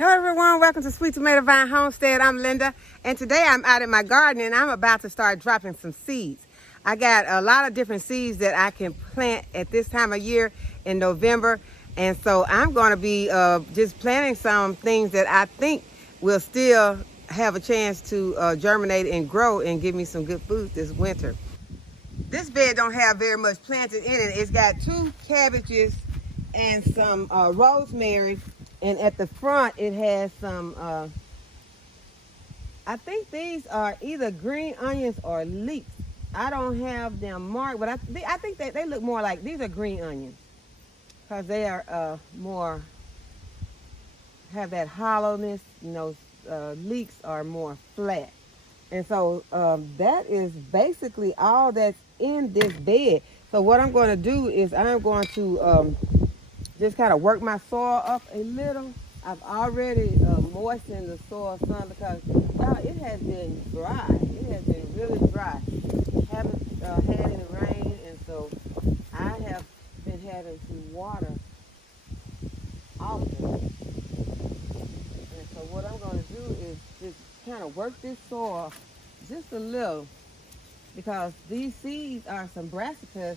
Hello everyone, welcome to Sweet Tomato Vine Homestead. I'm Linda, and today I'm out in my garden and I'm about to start dropping some seeds. I got a lot of different seeds that I can plant at this time of year in November, and so I'm going to be just planting some things that I think will still have a chance to germinate and grow and give me some good food this winter. This bed don't have very much planted in it. It's got 2 cabbages and some rosemary, and at the front it has some I think these are either green onions or leeks. I don't have them marked, but I think that they look more like these are green onions because they are more, have that hollowness. You know, leeks are more flat. And so that is basically all that's in this bed. So what I'm going to do is I'm going to just kind of work my soil up a little. I've already moistened the soil some because y'all, it has been dry. It has been really dry. Haven't had any rain, and so I have been having to water often. And so what I'm going to do is just kind of work this soil just a little, because these seeds are some brassicas,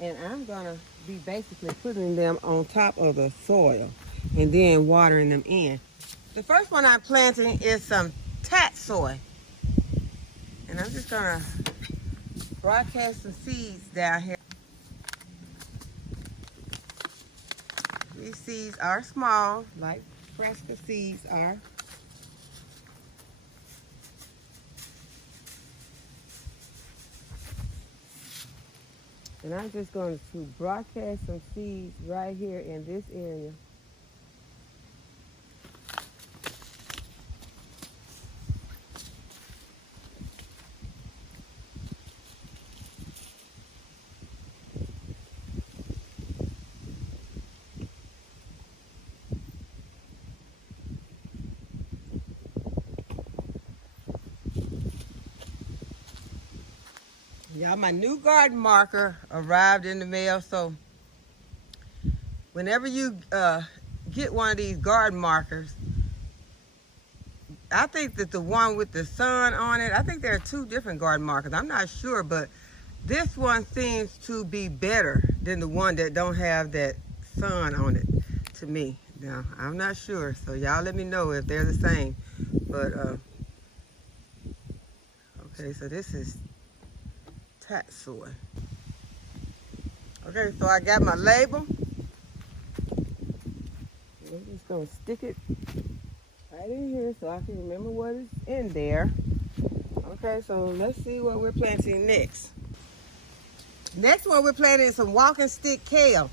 and I'm going to be basically putting them on top of the soil and then watering them in. The first one I'm planting is some tatsoi, and I'm just going to broadcast some seeds down here. These seeds are small, like brassica seeds are. And I'm just going to broadcast some seeds right here in this area. Y'all, my new garden marker arrived in the mail, so whenever you get one of these garden markers, I think that the one with the sun on it, I think there are 2 different garden markers. I'm not sure, but this one seems to be better than the one that don't have that sun on it to me. Now, I'm not sure, so y'all let me know if they're the same. But, okay, so this is tatsoi. Okay, so I got my label. I'm just gonna stick it right in here so I can remember what is in there. Okay, so let's see what we're planting next. Next one we're planting is some walking stick kale,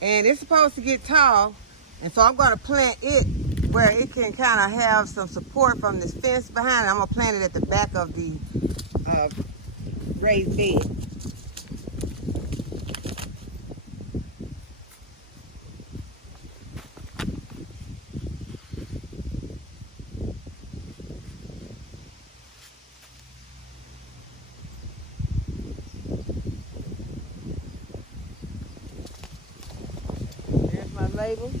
and it's supposed to get tall, and so I'm going to plant it where it can kind of have some support from this fence behind it. I'm going to plant it at the back of the raised bed. There's my label.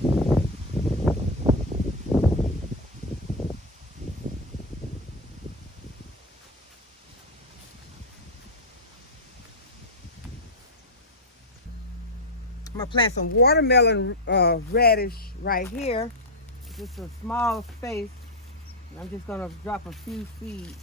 I'm gonna plant some watermelon radish right here. Just a small space. I'm just gonna drop a few seeds.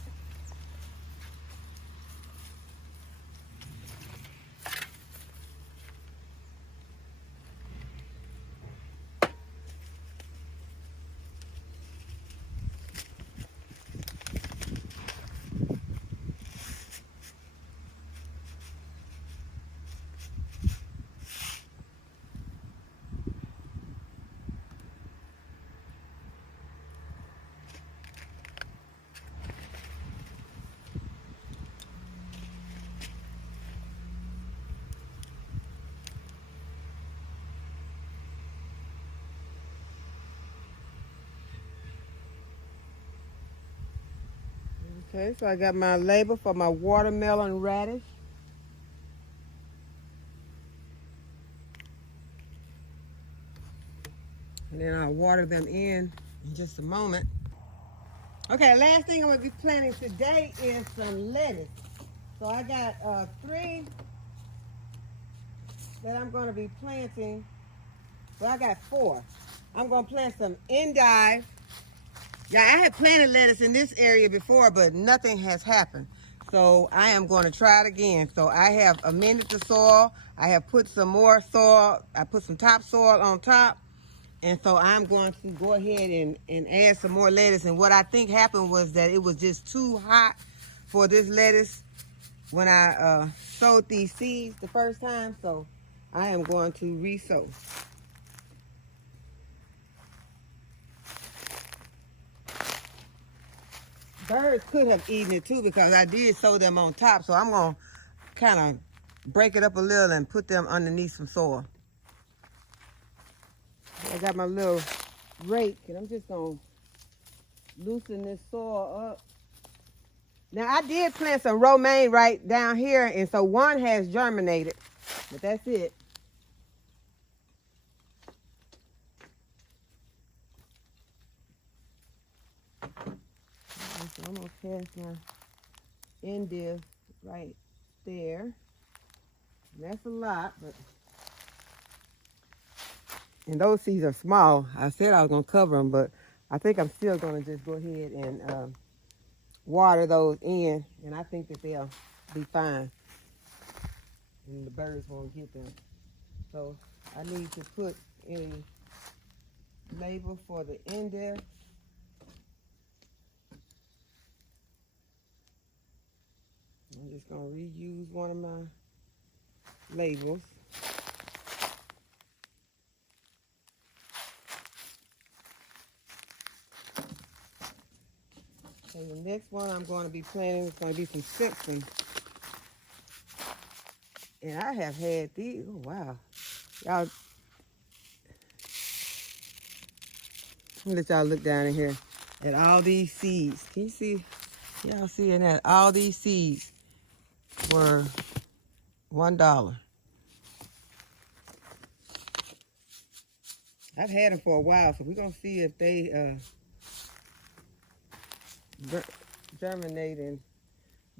Okay, so I got my label for my watermelon radish. And then I'll water them in in just a moment. Okay, last thing I'm gonna be planting today is some lettuce. So I got 3 that I'm gonna be planting. Well, I got 4. I'm gonna plant some endive. Yeah, I had planted lettuce in this area before, but nothing has happened. So I am going to try it again. So I have amended the soil. I have put some more soil. I put some topsoil on top. And so I'm going to go ahead and add some more lettuce. And what I think happened was that it was just too hot for this lettuce when I sowed these seeds the first time. So I am going to re-sow. Birds could have eaten it too because I did sow them on top. So I'm going to kind of break it up a little and put them underneath some soil. I got my little rake and I'm just going to loosen this soil up. Now I did plant some romaine right down here, and so one has germinated, but that's it. So I'm gonna cast my endive right there. And that's a lot, but and those seeds are small. I said I was gonna cover them, but I think I'm still gonna just go ahead and water those in, and I think that they'll be fine, and the birds won't get them. So I need to put a label for the endive. I'm just going to reuse one of my labels. Okay, the next one I'm going to be planting is going to be some Simpson. And I have had these. Oh, wow. Y'all, let me let y'all look down in here at all these seeds. Can you see? Y'all seeing that? All these seeds were $1. I've had them for a while, so we're going to see if they germinate and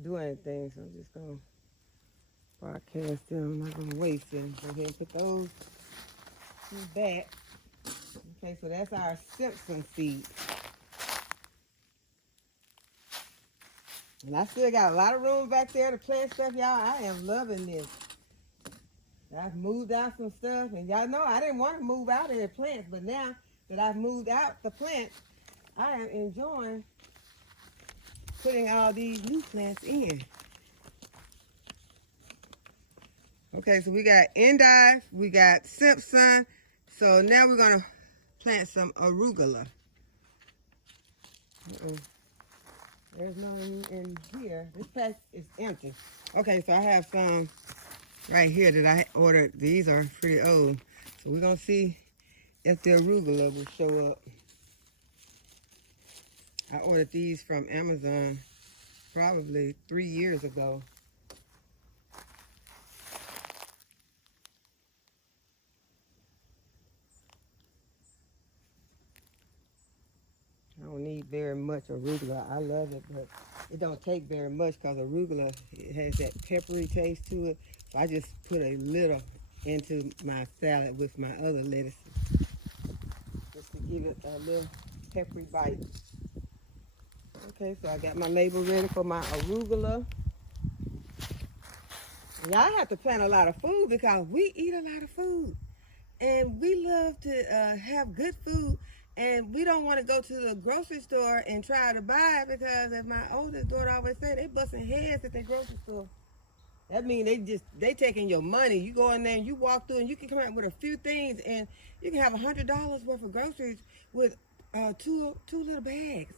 do anything. So I'm just going to broadcast them. I'm not going to waste them. Go ahead and put those back. Okay, so that's our Simpson seed. And I still got a lot of room back there to plant stuff, y'all. I am loving this. I've moved out some stuff, and y'all know I didn't want to move out any plants, but now that I've moved out the plants, I am enjoying putting all these new plants in. Okay, so we got endive, we got Simpson, so now we're gonna plant some arugula. There's none in here. This patch is empty. Okay, so I have some right here that I ordered. These are pretty old. So we're gonna see if the arugula will show up. I ordered these from Amazon probably 3 years ago. I don't need very much arugula. I love it, but it don't take very much because arugula, it has that peppery taste to it. So I just put a little into my salad with my other lettuces, just to give it a little peppery bite. Okay, so I got my label ready for my arugula. Y'all have to plant a lot of food because we eat a lot of food. And we love to have good food. And we don't want to go to the grocery store and try to buy it because, as my oldest daughter always said, they busting heads at the grocery store. That means they taking your money. You go in there and you walk through and you can come out with a few things and you can have $100 worth of groceries with two little bags.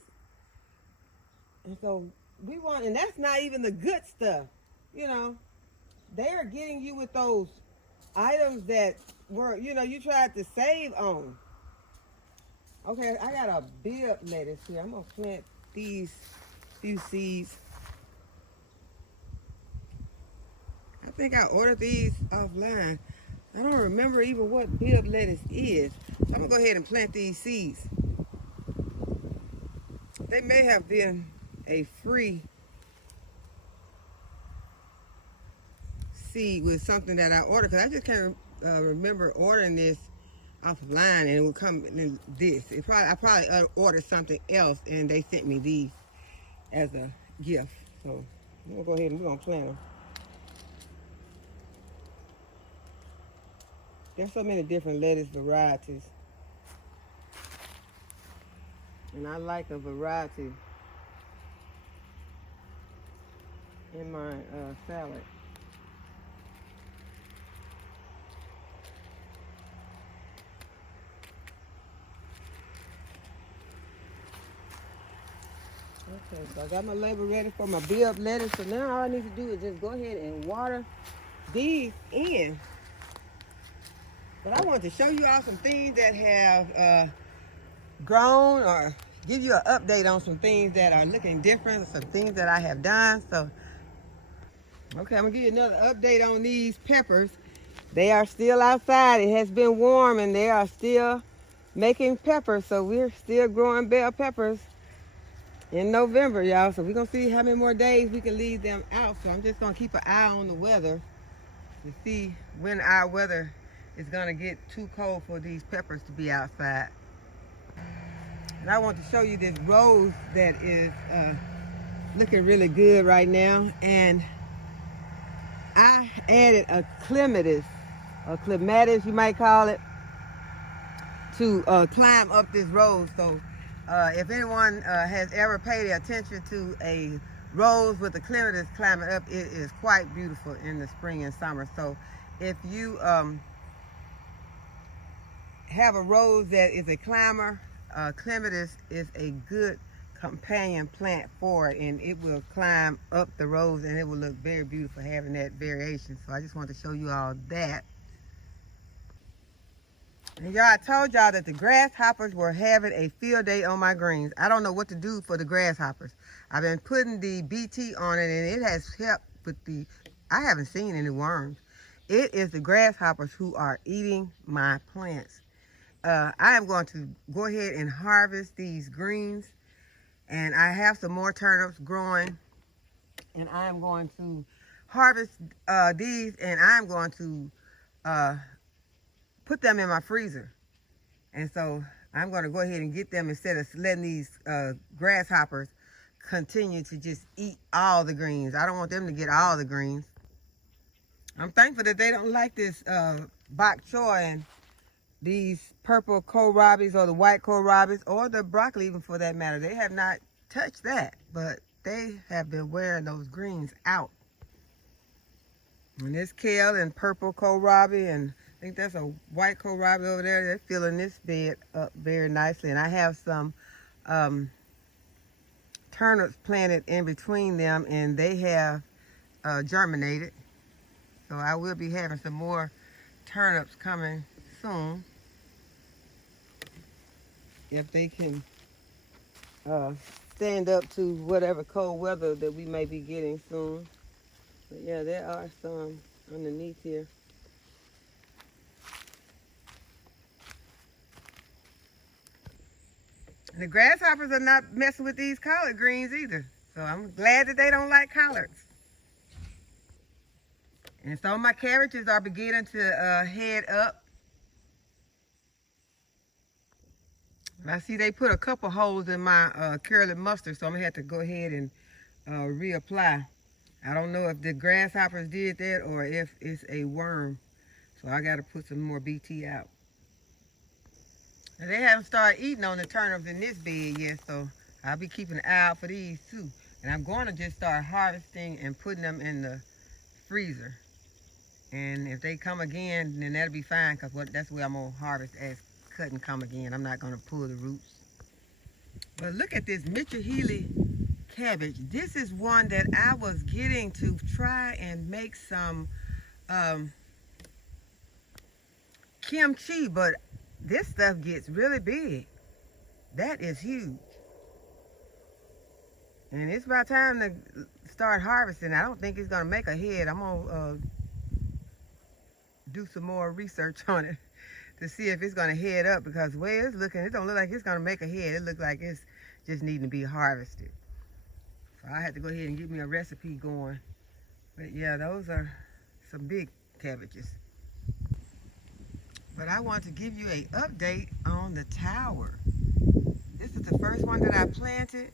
And so we want, and that's not even the good stuff. You know, they are getting you with those items that were, you tried to save on. Okay, I got a bib lettuce here. I'm going to plant these few seeds. I think I ordered these offline. I don't remember even what bib lettuce is. So I'm going to go ahead and plant these seeds. They may have been a free seed with something that I ordered, because I just can't remember ordering this offline and it would come in this. I probably ordered something else and they sent me these as a gift. So I'm gonna go ahead and we're gonna plant them. There's so many different lettuce varieties, and I like a variety in my salad. Okay, so I got my label ready for my bib lettuce. So now all I need to do is just go ahead and water these in. But I wanted to show you all some things that have grown, or give you an update on some things that are looking different, some things that I have done. So, okay, I'm gonna give you another update on these peppers. They are still outside. It has been warm and they are still making peppers. So we're still growing bell peppers in November, y'all. So we're gonna see how many more days we can leave them out. So I'm just gonna keep an eye on the weather to see when our weather is gonna get too cold for these peppers to be outside. And I want to show you this rose that is looking really good right now. And I added a clematis you might call it, to climb up this rose. So if anyone has ever paid attention to a rose with the clematis climbing up, it is quite beautiful in the spring and summer. So if you have a rose that is a climber, clematis is a good companion plant for it, and it will climb up the rose and it will look very beautiful having that variation. So I just wanted to show you all that. And y'all, I told y'all that the grasshoppers were having a field day on my greens. I don't know what to do for the grasshoppers. I've been putting the BT on it and it has helped with I haven't seen any worms. It is the grasshoppers who are eating my plants. I am going to go ahead and harvest these greens, and I have some more turnips growing, and I am going to harvest these, and I'm going to put them in my freezer. And so I'm going to go ahead and get them instead of letting these grasshoppers continue to just eat all the greens. I don't want them to get all the greens. I'm thankful that they don't like this bok choy and these purple kohlrabis or the white kohlrabis or the broccoli even for that matter. They have not touched that, but they have been wearing those greens out. And this kale and purple kohlrabi, and I think that's a white kohlrabi over there. They're filling this bed up very nicely. And I have some turnips planted in between them, and they have germinated. So I will be having some more turnips coming soon, if they can stand up to whatever cold weather that we may be getting soon. But yeah, there are some underneath here. And the grasshoppers are not messing with these collard greens either. So I'm glad that they don't like collards. And so my cabbages are beginning to head up. And I see they put a couple holes in my curly mustard, so I'm gonna have to go ahead and reapply. I don't know if the grasshoppers did that or if it's a worm. So I gotta put some more BT out. And they haven't started eating on the turnips in this bed yet, so I'll be keeping an eye out for these too. And I'm going to just start harvesting and putting them in the freezer. And if they come again, then that'll be fine, because that's where I'm going to harvest as cut and come again. I'm not going to pull the roots. But look at this Mitchell Healy cabbage. This is one that I was getting to try and make some kimchi, but this stuff gets really big. That is huge. And it's about time to start harvesting. I don't think it's going to make a head. I'm going to do some more research on it to see if it's going to head up, because the way it's looking, it don't look like it's going to make a head. It looks like it's just needing to be harvested. So I had to go ahead and get me a recipe going. But yeah, those are some big cabbages. But I want to give you an update on the tower. This is the first one that I planted,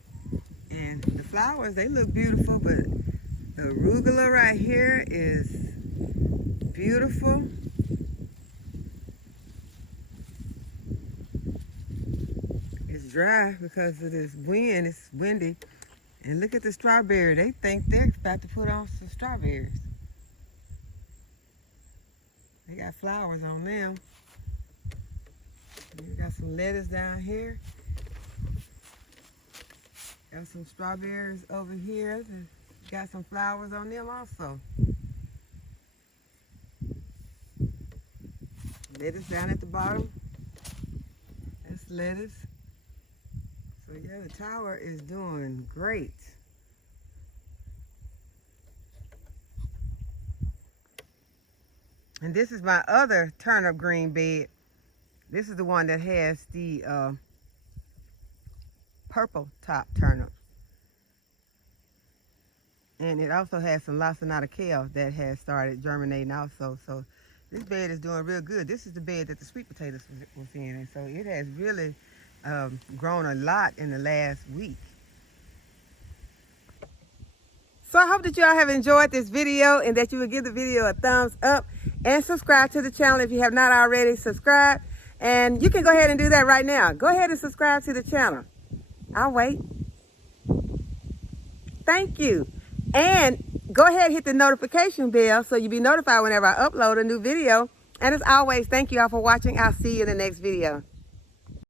and the flowers, they look beautiful, but the arugula right here is beautiful. It's dry because of this wind. It's windy. And look at the strawberry. They think they're about to put on some strawberries. They got flowers on them. We got some lettuce down here. Got some strawberries over here. Got some flowers on them also. Lettuce down at the bottom. That's lettuce. So yeah, the tower is doing great. And this is my other turnip green bed. This is the one that has the purple top turnip. And it also has some lacinato kale that has started germinating also. So this bed is doing real good. This is the bed that the sweet potatoes was in. And so it has really grown a lot in the last week. So I hope that y'all have enjoyed this video and that you will give the video a thumbs up and subscribe to the channel if you have not already subscribed. And you can go ahead and do that right now. Go ahead and subscribe to the channel. I'll wait. Thank you. And go ahead and hit the notification bell so you'll be notified whenever I upload a new video. And as always, thank you all for watching. I'll see you in the next video.